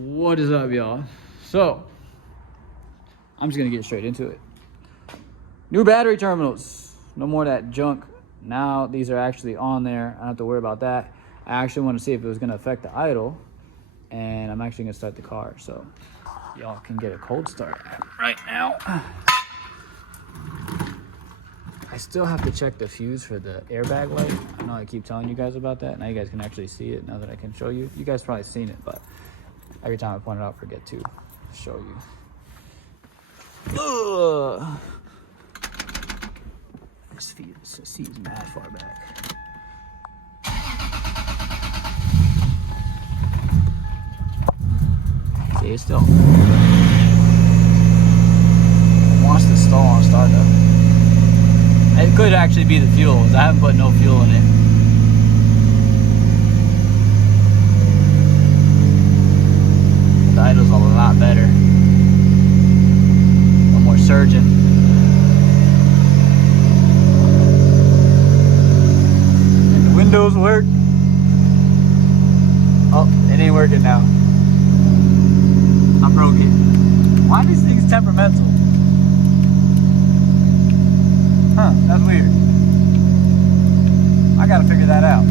What is up, y'all? So I'm just gonna get straight into it. New battery terminals, no more of that junk. Now these are actually on there. I don't have to worry about that. I actually want to see if it was gonna affect the idle, and I'm actually gonna start the car so y'all can get a cold start right now. I still have to check the fuse for the airbag light. I know I keep telling you guys about that. Now you guys can actually see it now that I can show you. You guys probably seen it, but every time I point it out, I forget to show you. Ugh. This seat is mad far back. See, it still wants to stall on startup. It could actually be the fuel. I haven't put no fuel in it. The idle's a lot better. No more surging. And the windows work. Oh, it ain't working now. I broke it. Why are these things temperamental? Huh, that's weird. I gotta figure that out.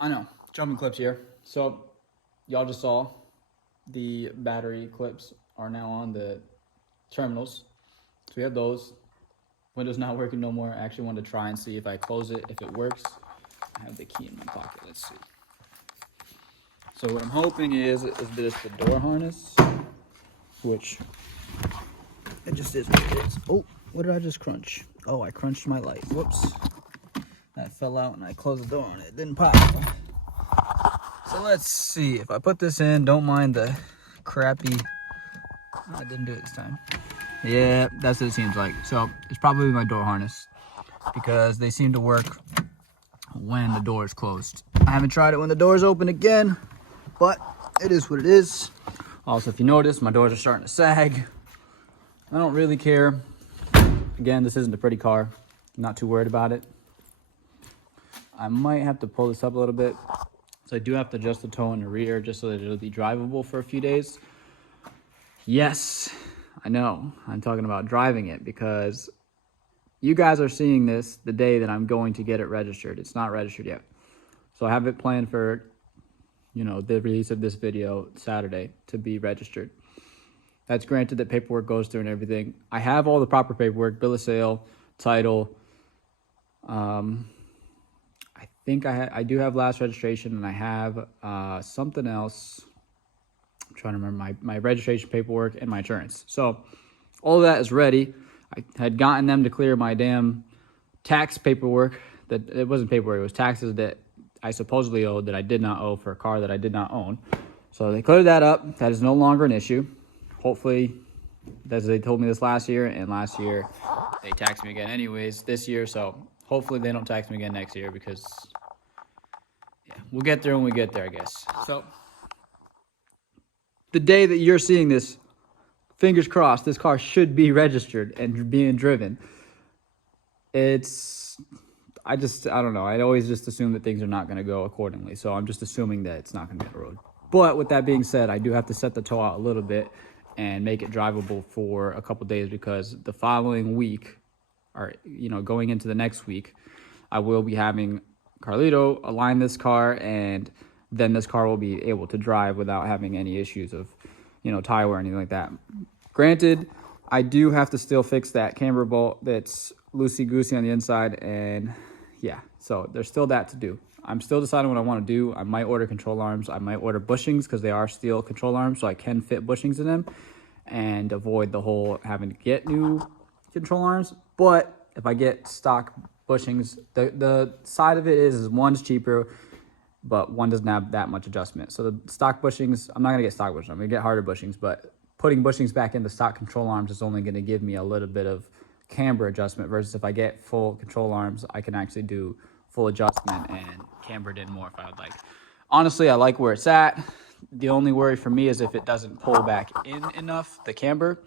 I know, jumping clips here. So y'all just saw the battery clips are now on the terminals. So we have those. Windows not working no more. I actually wanted to try and see if I close it, if it works. I have the key in my pocket, let's see. So what I'm hoping is that it's the door harness, which it just is what it is. Oh, what did I just crunch? Oh, I crunched my light, whoops. That fell out and I closed the door on it. It didn't pop. So let's see. If I put this in, don't mind the crappy... Oh, I didn't do it this time. Yeah, that's what it seems like. So it's probably my door harness because they seem to work when the door is closed. I haven't tried it when the door is open again, but it is what it is. Also, if you notice, my doors are starting to sag. I don't really care. Again, this isn't a pretty car. I'm not too worried about it. I might have to pull this up a little bit. So I do have to adjust the toe in the rear just so that it'll be drivable for a few days. Yes, I know. I'm talking about driving it because you guys are seeing this the day that I'm going to get it registered. It's not registered yet. So I have it planned for, you know, the release of this video Saturday to be registered. That's granted that paperwork goes through and everything. I have all the proper paperwork, bill of sale, title, I do have last registration, and I have something else. I'm trying to remember my registration paperwork and my insurance. So all of that is ready. I had gotten them to clear my damn tax paperwork. That it wasn't paperwork, it was taxes that I supposedly owed that I did not owe for a car that I did not own. So they cleared that up. That is no longer an issue. Hopefully, as they told me this last year, and last year they taxed me again anyways this year. So hopefully they don't tax me again next year because, yeah, we'll get there when we get there, I guess. So the day that you're seeing this, fingers crossed, this car should be registered and being driven. I don't know. I always just assume that things are not going to go accordingly. So I'm just assuming that it's not going to be on the road. But with that being said, I do have to set the toe out a little bit and make it drivable for a couple days because the following week, or, you know, going into the next week, I will be having Carlito align this car, and then this car will be able to drive without having any issues of, you know, tire wear or anything like that. Granted, I do have to still fix that camber bolt that's loosey-goosey on the inside, and yeah, so there's still that to do. I'm still deciding what I want to do. I might order control arms. I might order bushings because they are steel control arms, so I can fit bushings in them. and avoid the whole having to get new control arms. But if I get stock bushings, the side of it is one's cheaper, but one doesn't have that much adjustment. So the stock bushings, I'm not gonna get stock bushings, I'm gonna get harder bushings, but putting bushings back into stock control arms is only gonna give me a little bit of camber adjustment, versus if I get full control arms, I can actually do full adjustment and camber it in more if I would like. Honestly, I like where it's at. The only worry for me is if it doesn't pull back in enough, the camber.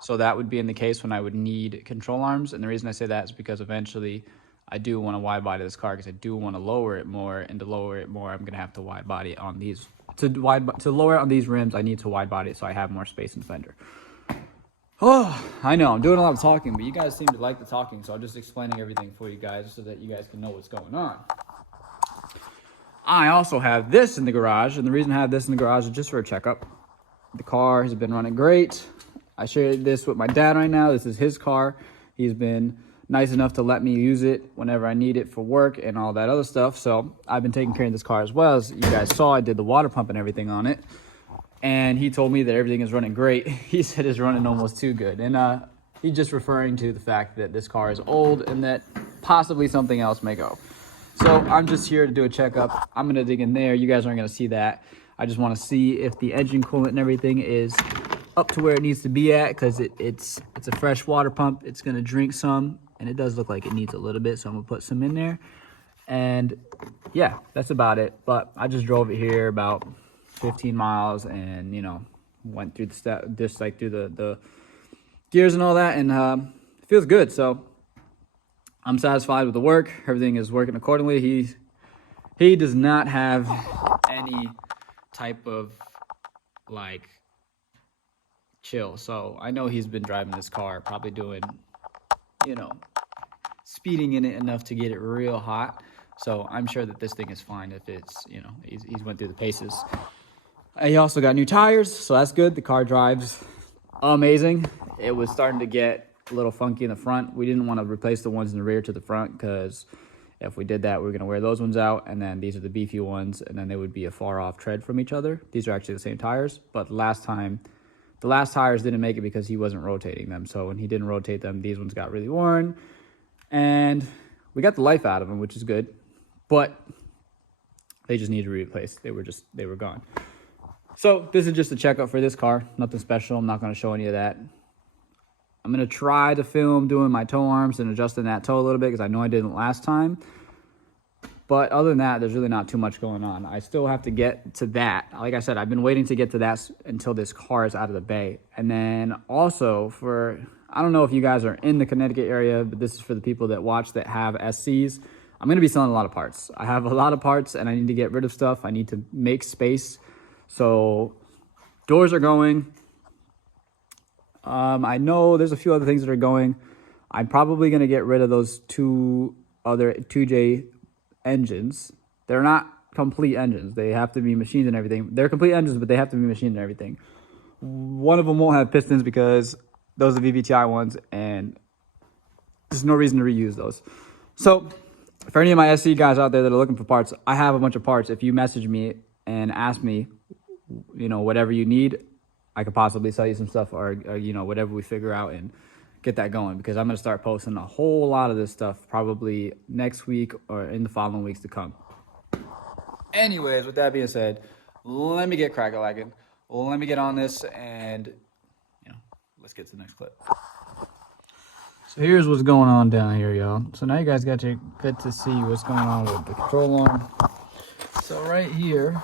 So that would be in the case when I would need control arms. And the reason I say that is because eventually I do want to wide body this car, because I do want to lower it more. And to lower it more, I'm going to have to wide body on these. To lower it on these rims, I need to wide body it so I have more space in the fender. Oh, I know I'm doing a lot of talking, but you guys seem to like the talking, so I'm just explaining everything for you guys so that you guys can know what's going on. I also have this in the garage, and the reason I have this in the garage is just for a checkup. The car has been running great. I shared this with my dad right now. This is his car. He's been nice enough to let me use it whenever I need it for work and all that other stuff. So I've been taking care of this car as well. As you guys saw, I did the water pump and everything on it. And he told me that everything is running great. He said it's running almost too good. And he's just referring to the fact that this car is old and that possibly something else may go. So I'm just here to do a checkup. I'm going to dig in there. You guys aren't going to see that. I just want to see if the engine coolant and everything is up to where it needs to be at, because it's a fresh water pump. It's going to drink some, and it does look like it needs a little bit, so I'm going to put some in there. And yeah, that's about it. But I just drove it here about 15 miles and, you know, went through the step, just like through the gears and all that, and it feels good. So I'm satisfied with the work. Everything is working accordingly. He does not have any type of like chill. So I know he's been driving this car, probably doing, you know, speeding in it enough to get it real hot. So I'm sure that this thing is fine if it's, you know, he's went through the paces. He also got new tires, so that's good. The car drives amazing. It was starting to get a little funky in the front. We didn't want to replace the ones in the rear to the front, because if we did that, we were going to wear those ones out, and then these are the beefy ones, and then they would be a far off tread from each other. These are actually the same tires, but the last tires didn't make it because he wasn't rotating them. So when he didn't rotate them, these ones got really worn, and we got the life out of them, which is good, but they just needed to be replaced. They were gone. So this is just a checkup for this car. Nothing special. I'm not going to show any of that. I'm going to try to film doing my toe arms and adjusting that toe a little bit, because I know I didn't last time. But other than that, there's really not too much going on. I still have to get to that. Like I said, I've been waiting to get to that until this car is out of the bay. And then also I don't know if you guys are in the Connecticut area, but this is for the people that watch that have SCs. I'm going to be selling a lot of parts. I have a lot of parts, and I need to get rid of stuff. I need to make space. So doors are going. I know there's a few other things that are going. I'm probably going to get rid of those two other 2J engines. They're not complete engines. They have to be machined and everything. They're complete engines, but they have to be machined and everything. One of them won't have pistons because those are VVTi ones, and there's no reason to reuse those. So for any of my SC guys out there that are looking for parts, I have a bunch of parts. If you message me and ask me, you know, whatever you need, I could possibly sell you some stuff, or you know, whatever we figure out, and get that going, because I'm going to start posting a whole lot of this stuff probably next week or in the following weeks to come. Anyways, with that being said, let me get crack-a-lacking. Let me get on this, and you know, let's get to the next clip. So here's what's going on down here, y'all. So now you guys get to see what's going on with the control arm. So right here,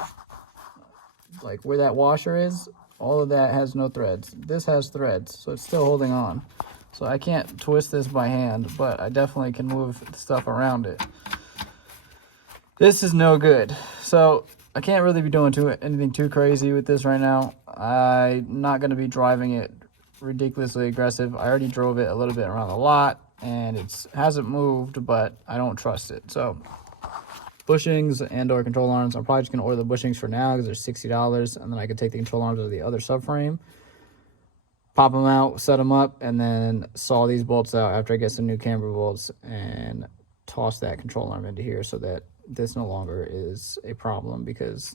like where that washer is, all of that has no threads. This has threads, so it's still holding on. So I can't twist this by hand, but I definitely can move the stuff around it. This is no good. So I can't really be doing anything too crazy with this right now. I'm not going to be driving it ridiculously aggressive. I already drove it a little bit around the lot, and it hasn't moved, but I don't trust it. So bushings and or control arms, I'm probably just going to order the bushings for now because they're $60, and then I can take the control arms out of the other subframe, pop them out, set them up, and then saw these bolts out after I get some new camber bolts, and toss that control arm into here so that this no longer is a problem, because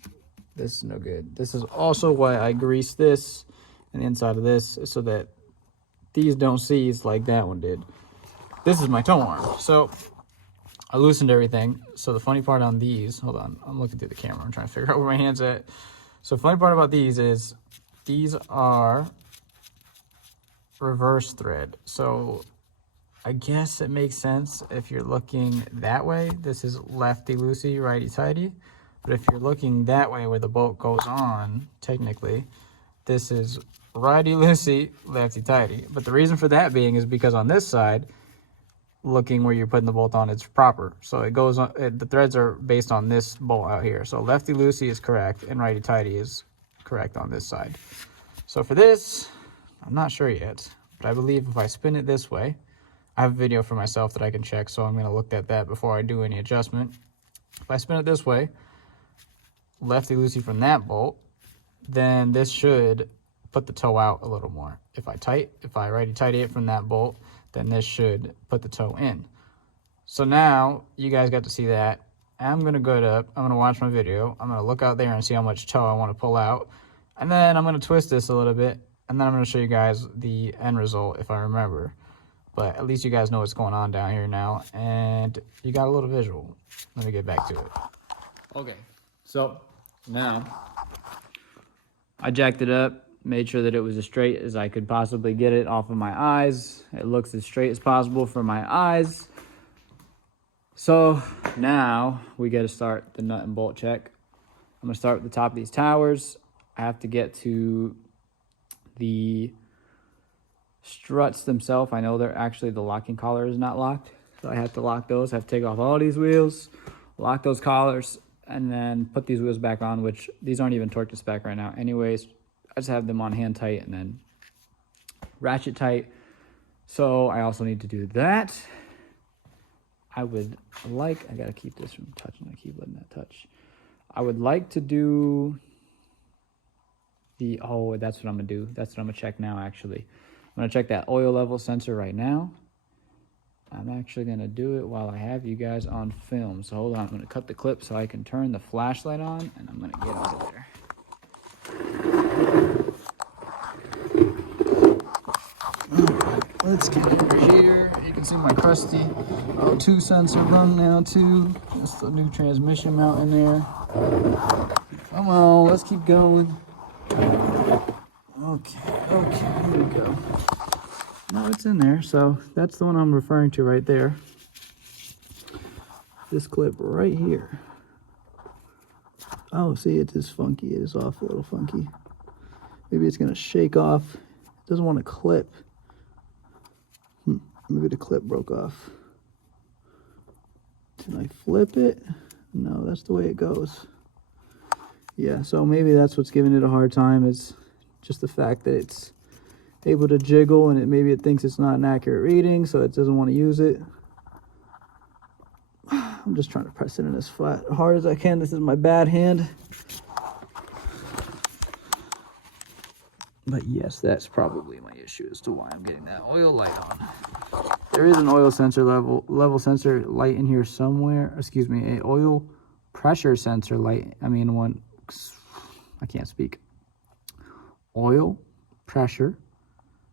this is no good. This is also why I grease this and the inside of this so that these don't seize like that one did. This is my tow arm. So I loosened everything. So the funny part on these, hold on, I'm looking through the camera. I'm trying to figure out where my hand's at. So the funny part about these is these are reverse thread. So I guess it makes sense if you're looking that way. This is lefty loosey, righty tighty. But if you're looking that way where the bolt goes on, technically, this is righty loosey, lefty tighty. But the reason for that being is because on this side, looking where you're putting the bolt on, it's proper. So it goes on, the threads are based on this bolt out here. So lefty loosey is correct and righty tighty is correct on this side. So for this, I'm not sure yet, but I believe if I spin it this way, I have a video for myself that I can check, so I'm going to look at that before I do any adjustment. If I spin it this way, lefty loosey from that bolt, then this should put the toe out a little more. If I righty tighty it from that bolt, then this should put the toe in. So now you guys got to see that. I'm going to go up, I'm going to watch my video, I'm going to look out there and see how much toe I want to pull out, and then I'm going to twist this a little bit, and then I'm going to show you guys the end result if I remember. But at least you guys know what's going on down here now, and you got a little visual. Let me get back to it. Okay, so now I jacked it up, made sure that it was as straight as I could possibly get it off of my eyes. It looks as straight as possible for my eyes. So now we got to start the nut and bolt check. I'm gonna start with the top of these towers. I have to get to the struts themselves. I know they're actually, the locking collar is not locked, so I have to lock those. I have to take off all these wheels, lock those collars, and then put these wheels back on, which these aren't even torqued to spec right now. Anyways, I just have them on hand tight and then ratchet tight. So I also need to do that. I gotta keep this from touching. I keep letting that touch. I would like to do that's what I'm gonna do. That's what I'm gonna check now, actually. I'm gonna check that oil level sensor right now. I'm actually gonna do it while I have you guys on film. So hold on, I'm gonna cut the clip so I can turn the flashlight on, and I'm gonna get over there. Let's get over here. You can see my crusty O2 sensor run now too. Just the new transmission mount in there. Come on, let's keep going. Okay, here we go. No, it's in there. So that's the one I'm referring to right there. This clip right here. Oh, see, it is funky. It is off a little funky. Maybe it's gonna shake off. It doesn't want to clip. Maybe the clip broke off. Can I flip it? No, that's the way it goes. Yeah, so maybe that's what's giving it a hard time, is just the fact that it's able to jiggle, and maybe it thinks it's not an accurate reading, so it doesn't want to use it. I'm just trying to press it in as hard as I can. This is my bad hand. But yes, that's probably my issue as to why I'm getting that oil light on. There is an oil sensor level sensor light in here somewhere. Excuse me, an oil pressure sensor light. I can't speak. Oil pressure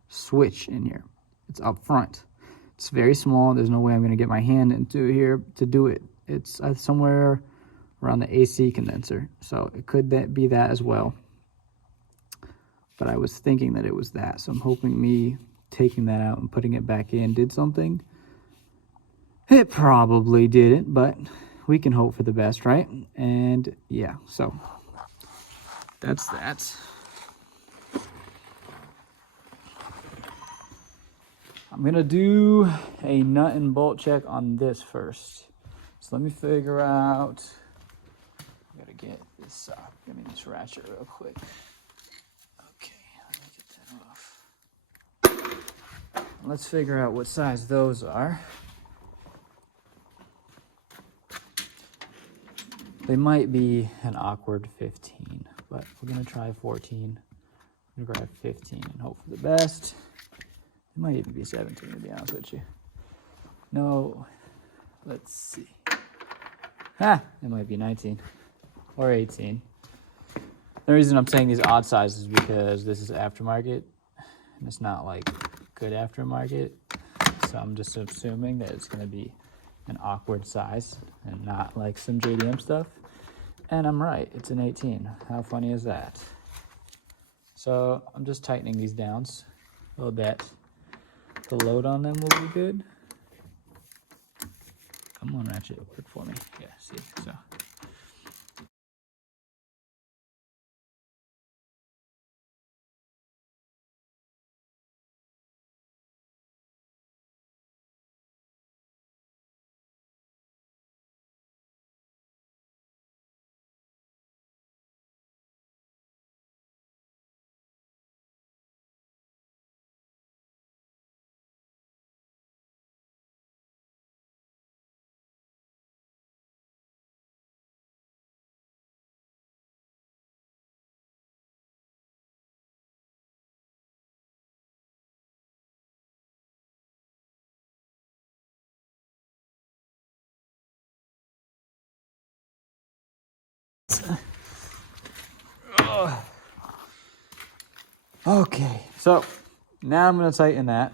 switch in here. It's up front. It's very small. There's no way I'm going to get my hand into here to do it. It's somewhere around the AC condenser. So it could be that as well. But I was thinking that it was that. So I'm hoping me taking that out and putting it back in did something. It probably didn't, but we can hope for the best, right? And yeah, so that's that. I'm going to do a nut and bolt check on this first. So let me figure out, I got to get this ratchet real quick. Let's figure out what size those are. They might be an awkward 15, but we're gonna try 14. I'm gonna grab 15 and hope for the best. It might even be 17, to be honest with you. No, let's see. It might be 19 or 18. The reason I'm saying these odd sizes is because this is aftermarket, and it's not like good aftermarket. So I'm just assuming that it's gonna be an awkward size and not like some JDM stuff. And I'm right, it's an 18. How funny is that? So I'm just tightening these down so that the load on them will be good. Come on, ratchet, work for me. Yeah, see, so. Okay, so now I'm gonna tighten that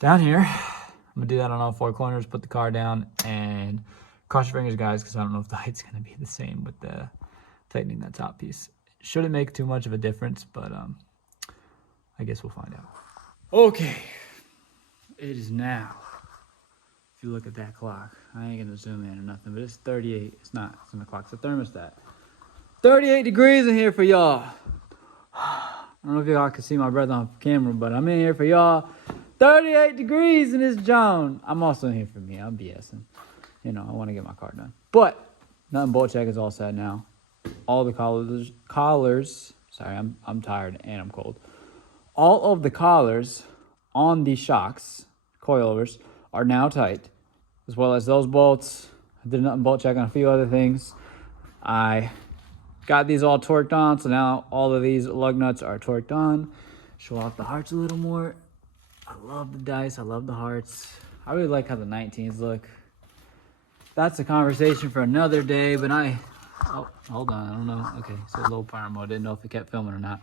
down here. I'm gonna do that on all four corners, put the car down, and cross your fingers, guys, because I don't know if the height's gonna be the same with the tightening that top piece. Shouldn't make too much of a difference, but I guess we'll find out. Okay, it is now. If you look at that clock, I ain't gonna zoom in or nothing, but it's 38. It's not. It's on the clock. It's a thermostat. 38 degrees in here for y'all. I don't know if y'all can see my breath on camera, but I'm in here for y'all. 38 degrees in this Joan. I'm also in here for me. I'm BSing. You know, I want to get my car done. But nothing bolt check is all set now. All the collars. Sorry, I'm tired and I'm cold. All of the collars on the shocks, coilovers, are now tight, as well as those bolts. I did nothing bolt check on a few other things. I got these all torqued on, so now all of these lug nuts are torqued on. Show off the hearts a little more. I love the dice, I love the hearts. I really like how the 19s look. That's a conversation for another day, but oh, hold on, I don't know. Okay, so low power mode, didn't know if it kept filming or not.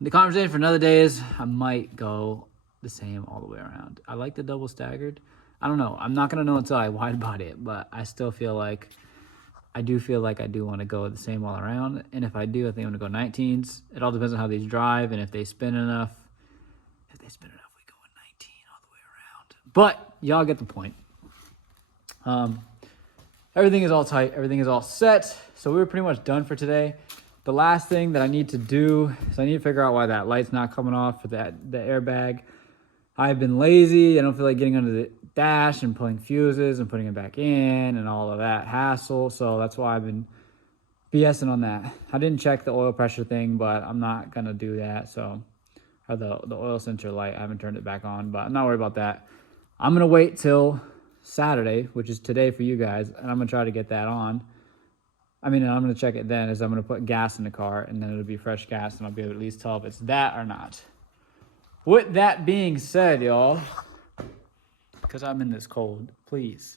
The conversation for another day is I might go the same all the way around. I like the double staggered. I don't know, I'm not gonna know until I wide body it, but I still feel like I do want to go the same all around. And if I do, I think I'm going to go 19s. It all depends on how these drive and if they spin enough. If they spin enough, we go with 19 all the way around. But y'all get the point. Everything is all tight. Everything is all set. So we were pretty much done for today. The last thing that I need to do is I need to figure out why that light's not coming off for the airbag. I've been lazy. I don't feel like getting under the dash and pulling fuses and putting it back in and all of that hassle. So that's why I've been BSing on that. I didn't check the oil pressure thing, but I'm not going to do that. So, or the oil sensor light, I haven't turned it back on, but I'm not worried about that. I'm going to wait till Saturday, which is today for you guys, and I'm going to try to get that on. I'm going to check it then, as I'm going to put gas in the car, and then it'll be fresh gas, and I'll be able to at least tell if it's that or not. With that being said, y'all, because I'm in this cold, please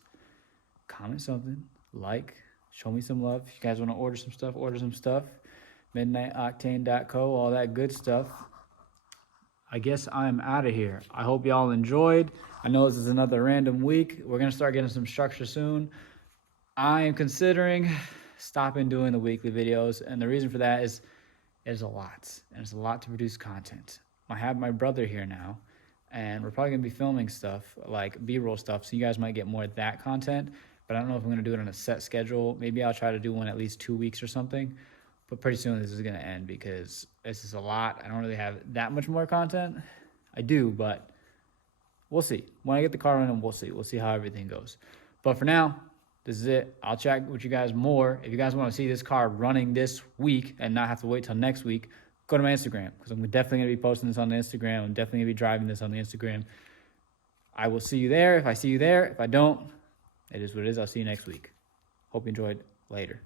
comment something, like, show me some love. If you guys want to order some stuff. MidnightOctane.co, all that good stuff. I guess I'm out of here. I hope y'all enjoyed. I know this is another random week. We're going to start getting some structure soon. I am considering stopping doing the weekly videos, and the reason for that is there's a lot, and it's a lot to produce content. I have my brother here now, and we're probably going to be filming stuff, like B-roll stuff, so you guys might get more of that content, but I don't know if I'm going to do it on a set schedule. Maybe I'll try to do one at least 2 weeks or something, but pretty soon this is going to end because this is a lot. I don't really have that much more content. I do, but we'll see. When I get the car running, we'll see. We'll see how everything goes. But for now, this is it. I'll chat with you guys more. If you guys want to see this car running this week and not have to wait till next week, go to my Instagram, because I'm definitely going to be posting this on the Instagram. I'm definitely going to be driving this on the Instagram. I will see you there if I see you there. If I don't, it is what it is. I'll see you next week. Hope you enjoyed. Later.